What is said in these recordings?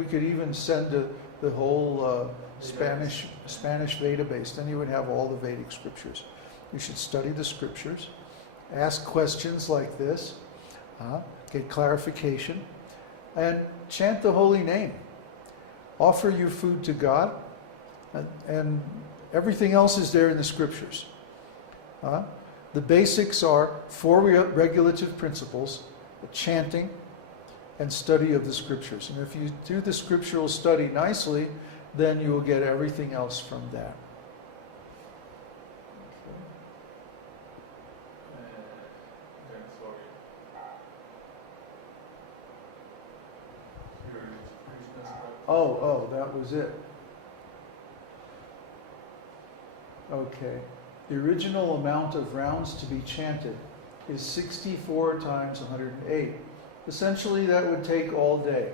We could even send the whole Spanish Veda base. Then you would have all the Vedic scriptures. You should study the scriptures, ask questions like this, get clarification, and chant the holy name. Offer your food to God, and everything else is there in the scriptures. The basics are 4 regulative principles, chanting, and study of the scriptures. And if you do the scriptural study nicely, then you will get everything else from that. Oh, that was it. Okay. The original amount of rounds to be chanted is 64 times 108. Essentially, that would take all day.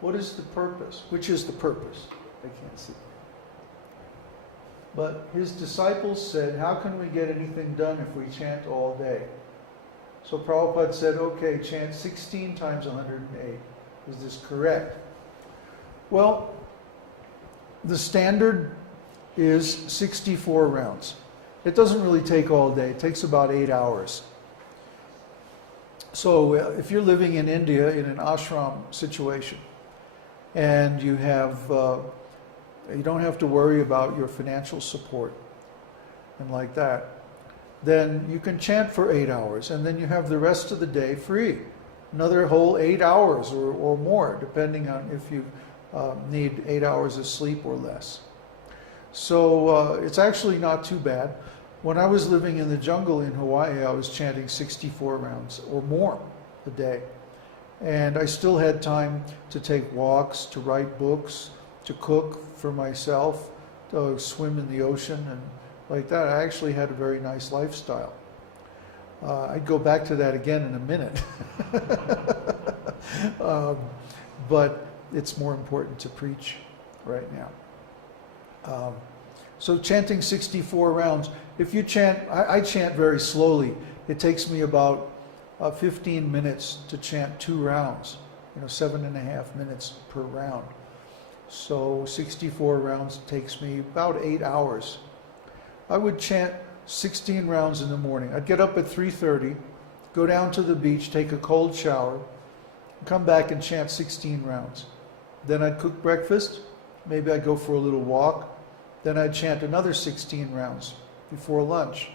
What is the purpose? Which is the purpose? I can't see. But his disciples said, how can we get anything done if we chant all day? So Prabhupada said, okay, chant 16 times 108. Is this correct? Well, the standard is 64 rounds. It doesn't really take all day. It takes about 8 hours. So if you're living in India in an ashram situation, and you don't have to worry about your financial support and like that, then you can chant for 8 hours, and then you have the rest of the day free. Another whole 8 hours or more, depending on if you need 8 hours of sleep or less. So it's actually not too bad. When I was living in the jungle in Hawaii, I was chanting 64 rounds or more a day. And I still had time to take walks, to write books, to cook for myself, to swim in the ocean and like that. I actually had a very nice lifestyle. I'd go back to that again in a minute. But it's more important to preach right now. So chanting 64 rounds. If you chant, I chant very slowly. It takes me about 15 minutes to chant 2 rounds. 7.5 minutes per round. So 64 rounds takes me about 8 hours. I would chant 16 rounds in the morning. I'd get up at 3:30, go down to the beach, take a cold shower, come back and chant 16 rounds. Then I'd cook breakfast. Maybe I'd go for a little walk. Then I'd chant another 16 rounds before lunch.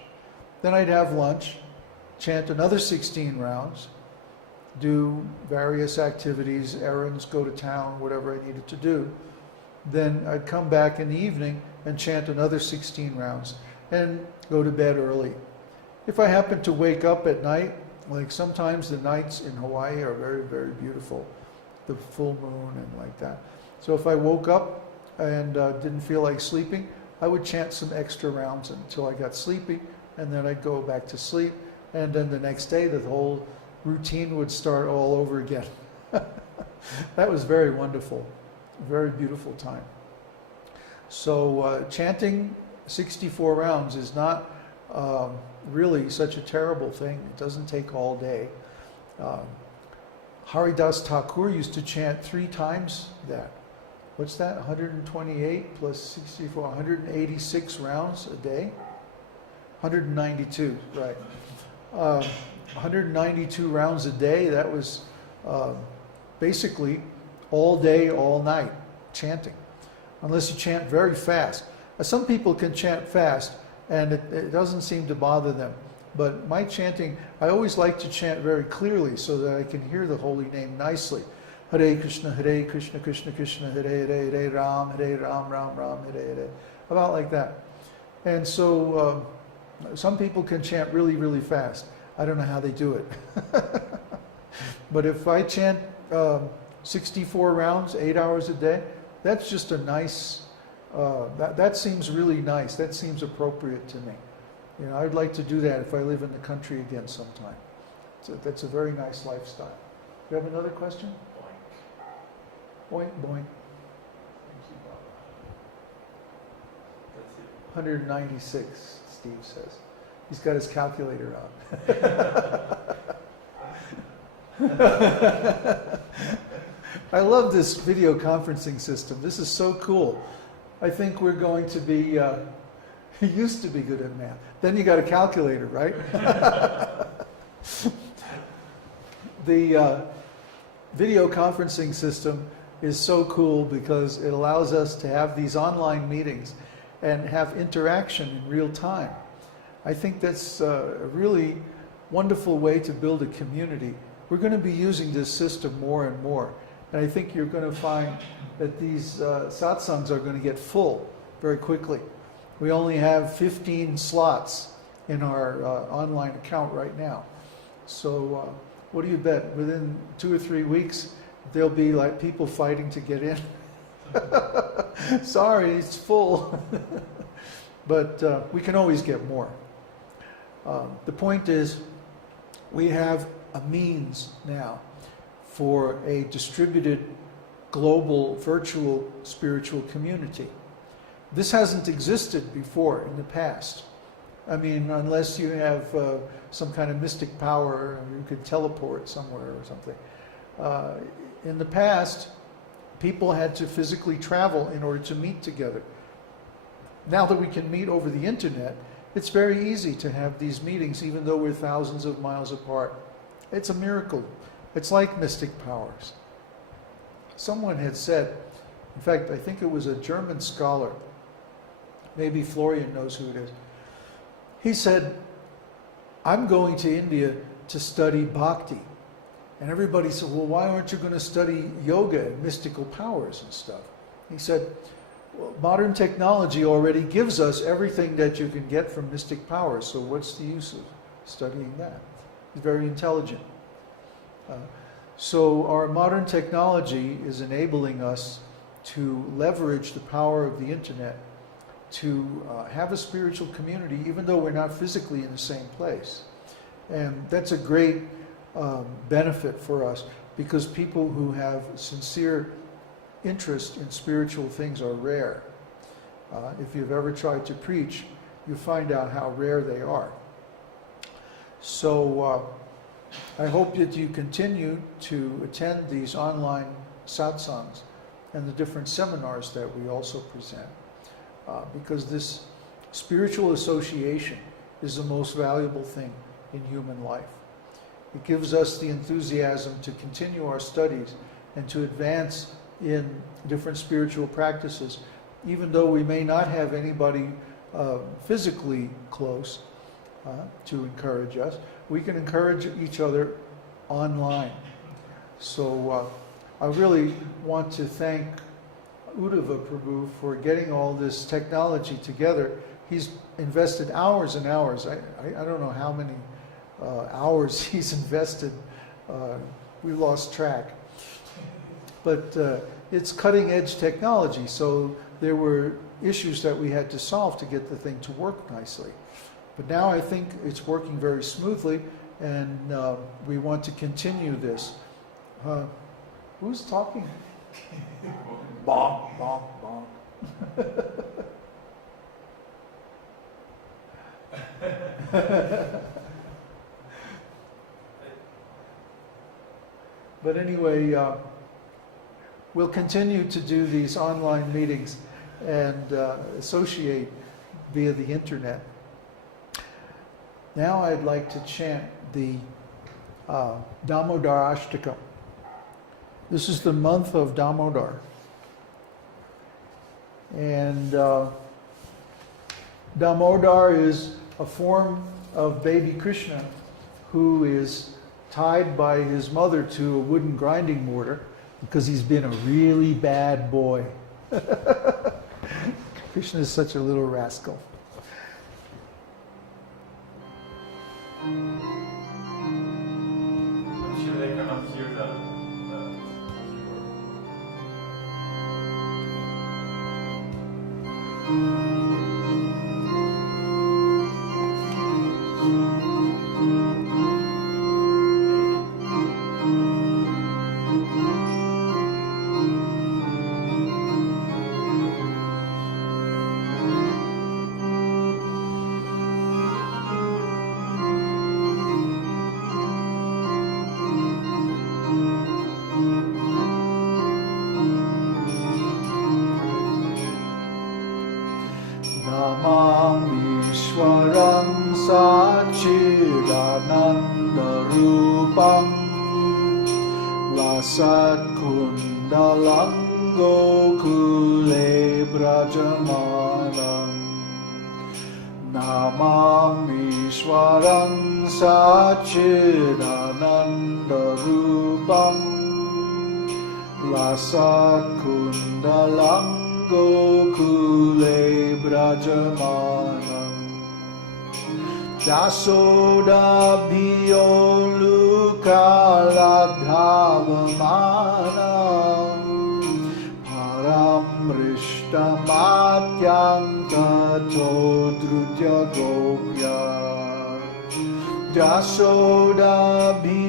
Then I'd have lunch, chant another 16 rounds, do various activities, errands, go to town, whatever I needed to do. Then I'd come back in the evening and chant another 16 rounds and go to bed early. If I happen to wake up at night, like sometimes the nights in Hawaii are very, very beautiful, the full moon and like that. So if I woke up and didn't feel like sleeping, I would chant some extra rounds until I got sleepy, and then I'd go back to sleep, and then the next day the whole routine would start all over again. That was very wonderful, very beautiful time. So chanting 64 rounds is not really such a terrible thing. It doesn't take all day. Haridas Thakur used to chant 3 times that. What's that? 128 plus 64, 186 rounds a day? 192, right. 192 rounds a day, that was basically all day, all night chanting. Unless you chant very fast. Some people can chant fast and it doesn't seem to bother them. But my chanting, I always like to chant very clearly so that I can hear the holy name nicely. Hare Krishna, Krishna Krishna, Hare Hare, Hare Ram, Ram Ram, Hare Hare. About like that. And so some people can chant really, really fast. I don't know how they do it. But if I chant 64 rounds, 8 hours a day, that's just a nice, that seems really nice. That seems appropriate to me. I'd like to do that if I live in the country again sometime. So that's a very nice lifestyle. Do you have another question? Boink, boink. 196, Steve says. He's got his calculator out. I love this video conferencing system. This is so cool. I think we're going to be, you used to be good at math. Then you got a calculator, right? The video conferencing system is so cool because it allows us to have these online meetings and have interaction in real time. I think that's a really wonderful way to build a community. We're going to be using this system more and more. And I think you're going to find that these satsangs are going to get full very quickly. We only have 15 slots in our online account right now. So what do you bet? Within 2 or 3 weeks, there'll be like people fighting to get in. Sorry, it's full. But we can always get more. The point is, we have a means now for a distributed, global, virtual, spiritual community. This hasn't existed before in the past. I mean, unless you have some kind of mystic power, you could teleport somewhere or something. In the past, people had to physically travel in order to meet together. Now that we can meet over the internet, it's very easy to have these meetings even though we're thousands of miles apart. It's a miracle. It's like mystic powers. Someone had said, in fact, I think it was a German scholar, maybe Florian knows who it is. He said, I'm going to India to study bhakti. And everybody said, well, why aren't you going to study yoga and mystical powers and stuff? He said, well, modern technology already gives us everything that you can get from mystic powers, so what's the use of studying that? He's very intelligent. So our modern technology is enabling us to leverage the power of the internet to have a spiritual community, even though we're not physically in the same place. And that's a great benefit for us, because people who have sincere interest in spiritual things are rare. If you've ever tried to preach, you find out how rare they are. So I hope that you continue to attend these online satsangs and the different seminars that we also present, because this spiritual association is the most valuable thing in human life. It gives us the enthusiasm to continue our studies and to advance in different spiritual practices, even though we may not have anybody physically close to encourage us. We can encourage each other online. So I really want to thank Uddhava Prabhu for getting all this technology together. He's invested hours and hours. I don't know how many hours he's invested. We lost track. But it's cutting edge technology, so there were issues that we had to solve to get the thing to work nicely. But now I think it's working very smoothly, and we want to continue this. Who's talking? Bonk, bonk, bonk. But anyway, we'll continue to do these online meetings and associate via the internet. Now I'd like to chant the Damodar Ashtakam. This is the month of Damodar. And Damodar is a form of baby Krishna who is tied by his mother to a wooden grinding mortar because he's been a really bad boy. Krishna is such a little rascal. I'm sure they cannot hear the Ishwarang Sachidanandarupam Lasat Kundalang Gokule Brajamanam Namam Ishwarang Sachidanandarupam Lasat Kundalang Gokule Brajamanam Jasoda Bhiyo Lukaladhavamanam Param Rishtamatyam Tato Drutya Gopya Jasoda Bhiyo